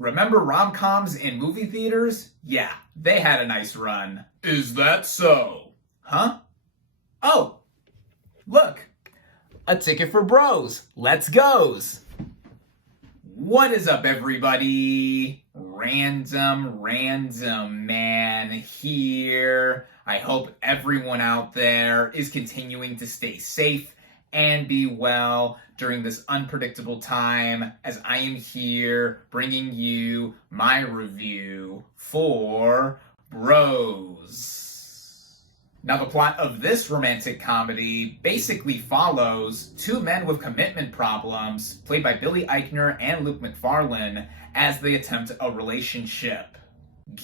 Remember rom-coms in movie theaters? Yeah, they had a nice run. Is that so? Huh? Oh, look. A ticket for bros. Let's goes. What is up, everybody? RandomRandomMan here. I hope everyone out there is continuing to stay safe and be well during this unpredictable time as I am here bringing you my review for Bros. Now, the plot of this romantic comedy basically follows two men with commitment problems, played by Billy Eichner and Luke McFarlane, as they attempt a relationship.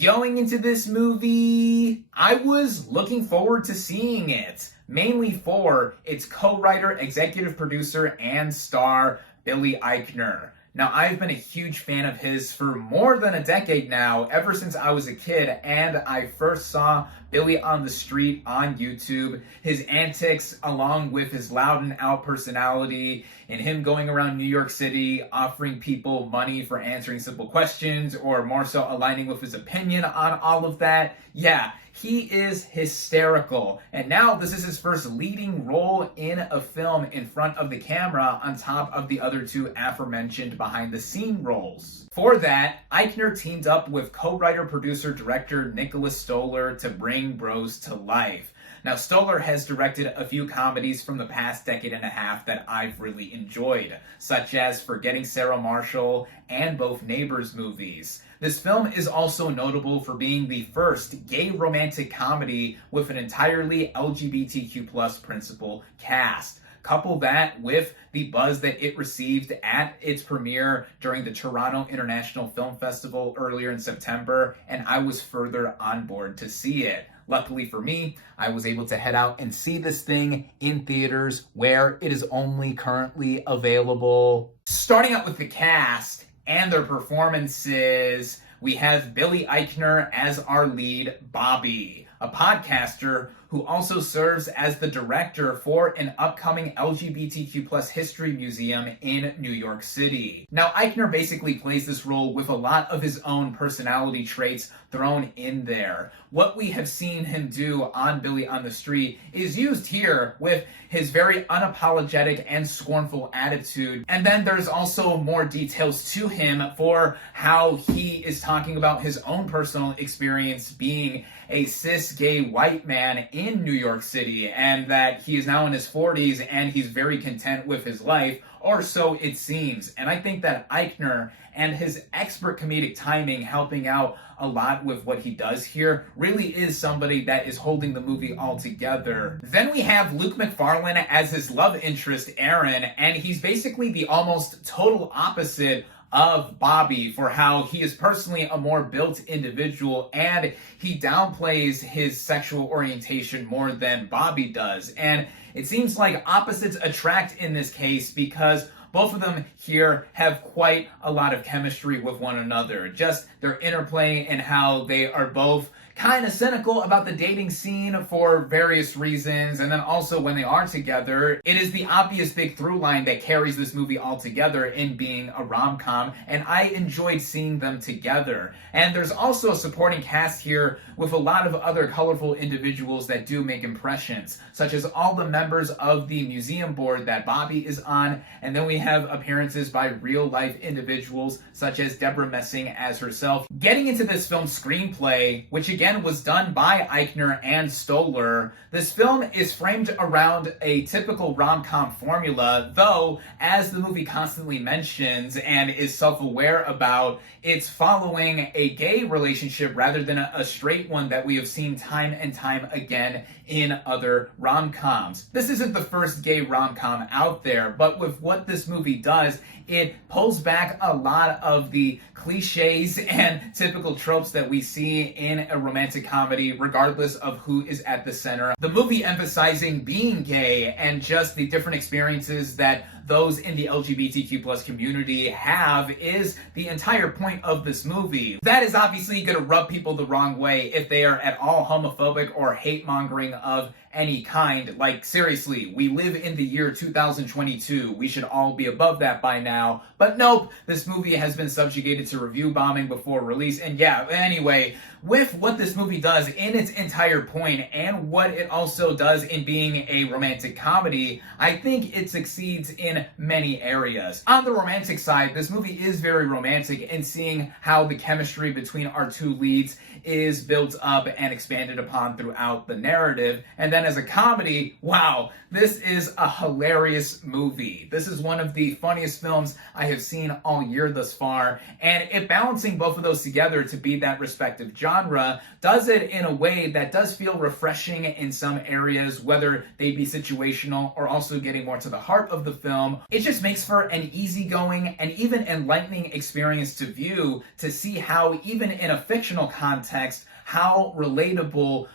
Going into this movie, I was looking forward to seeing it, mainly for its co-writer, executive producer, and star, Billy Eichner. Now, I've been a huge fan of his for more than a decade now, ever since I was a kid, and I first saw Billy on the Street on YouTube. His antics, along with his loud and out personality, and him going around New York City offering people money for answering simple questions, or more so aligning with his opinion on all of that. Yeah, he is hysterical. And now this is his first leading role in a film in front of the camera, on top of the other two aforementioned behind-the-scene roles. For that, Eichner teamed up with co-writer, producer, director Nicholas Stoller to bring Bros to life. Now, Stoller has directed a few comedies from the past decade and a half that I've really enjoyed, such as Forgetting Sarah Marshall and both Neighbors movies. This film is also notable for being the first gay romantic comedy with an entirely LGBTQ+ principal cast. Couple that with the buzz that it received at its premiere during the Toronto International Film Festival earlier in September, and I was further on board to see it. Luckily for me, I was able to head out and see this thing in theaters where it is only currently available. Starting out with the cast and their performances, we have Billy Eichner as our lead, Bobby, a podcaster who also serves as the director for an upcoming LGBTQ+ history museum in New York City. Now, Eichner basically plays this role with a lot of his own personality traits thrown in there. What we have seen him do on Billy on the Street is used here with his very unapologetic and scornful attitude. And then there's also more details to him for how he is talking about his own personal experience being a cis gay white man in New York City, and that he is now in his 40s and he's very content with his life, or so it seems. And I think that Eichner and his expert comedic timing helping out a lot with what he does here really is somebody that is holding the movie all together. Then we have Luke McFarlane as his love interest, Aaron, and he's basically the almost total opposite of Bobby for how he is personally a more built individual, and he downplays his sexual orientation more than Bobby does. And it seems like opposites attract in this case, because both of them here have quite a lot of chemistry with one another. Just their interplay and how they are both kind of cynical about the dating scene for various reasons, and then also when they are together, it is the obvious big through line that carries this movie all together in being a rom-com, and I enjoyed seeing them together. And there's also a supporting cast here with a lot of other colorful individuals that do make impressions, such as all the members of the museum board that Bobby is on, and then we have appearances by real-life individuals such as Deborah Messing as herself. Getting into this film's screenplay, which again was done by Eichner and Stoller, this film is framed around a typical rom-com formula, though, as the movie constantly mentions and is self-aware about, it's following a gay relationship rather than a straight one that we have seen time and time again in other rom-coms. This isn't the first gay rom-com out there, but with what this movie does, it pulls back a lot of the cliches and typical tropes that we see in a romantic comedy, regardless of who is at the center. The movie emphasizing being gay and just the different experiences that those in the LGBTQ plus community have is the entire point of this movie. That is obviously going to rub people the wrong way if they are at all homophobic or hate-mongering of any kind. Like, seriously, we live in the year 2022. We should all be above that by now. But nope, this movie has been subjugated to review bombing before release. And yeah, anyway, with what this movie does in its entire point and what it also does in being a romantic comedy, I think it succeeds in many areas. On the romantic side, this movie is very romantic in seeing how the chemistry between our two leads is built up and expanded upon throughout the narrative. And then as a comedy, wow, this is a hilarious movie. This is one of the funniest films I have seen all year thus far, and it balancing both of those together to be that respective genre does it in a way that does feel refreshing in some areas, whether they be situational or also getting more to the heart of the film. It just makes for an easygoing and even enlightening experience to view, to see how even in a fictional context, how relatable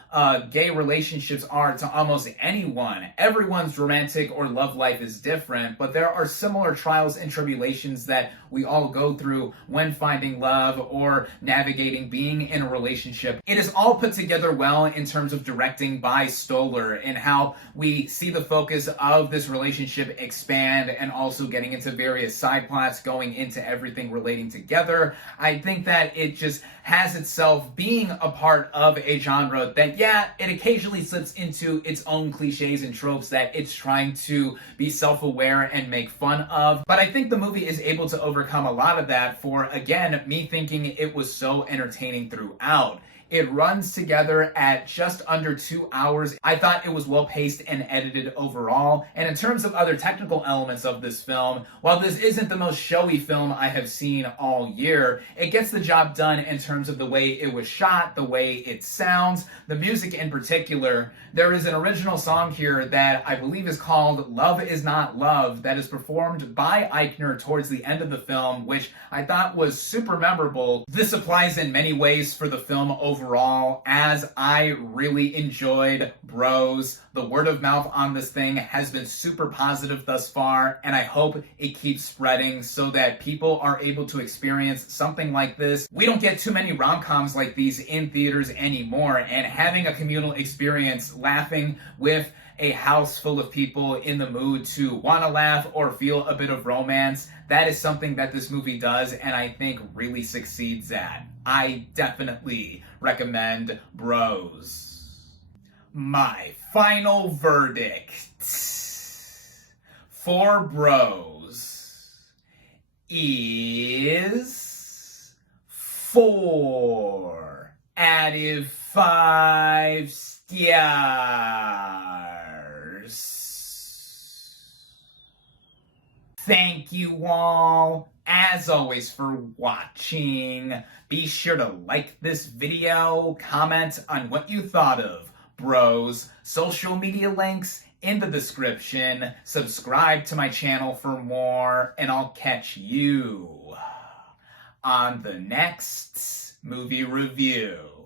gay relationships are to almost anyone. Everyone's romantic or love life is different, but there are similar trials and tribulations that we all go through when finding love or navigating being in a relationship. It is all put together well in terms of directing by Stoller and how we see the focus of this relationship expand and also getting into various side plots, going into everything relating together. I think that it just has itself being a part of a genre that, yeah, it occasionally slips into its own cliches and tropes that it's trying to be self-aware and make fun of. But I think the movie is able to overcome a lot of that for, again, me thinking it was so entertaining throughout. It runs together at just under 2 hours. I thought it was well paced and edited overall. And in terms of other technical elements of this film, while this isn't the most showy film I have seen all year, it gets the job done in terms of the way it was shot, the way it sounds, the music in particular. There is an original song here that I believe is called Love Is Not Love that is performed by Eichner towards the end of the film, which I thought was super memorable. This applies in many ways for the film overall, as I really enjoyed Bros. The word of mouth on this thing has been super positive thus far, and I hope it keeps spreading so that people are able to experience something like this. We don't get too many rom-coms like these in theaters anymore, and having a communal experience, laughing with a house full of people in the mood to want to laugh or feel a bit of romance, that is something that this movie does and I think really succeeds at. I definitely recommend Bros. My final verdict for Bros is 4 out of 5 stars. Thank you all, as always, for watching. Be sure to like this video, comment on what you thought of Bros, social media links in the description, subscribe to my channel for more, and I'll catch you on the next movie review.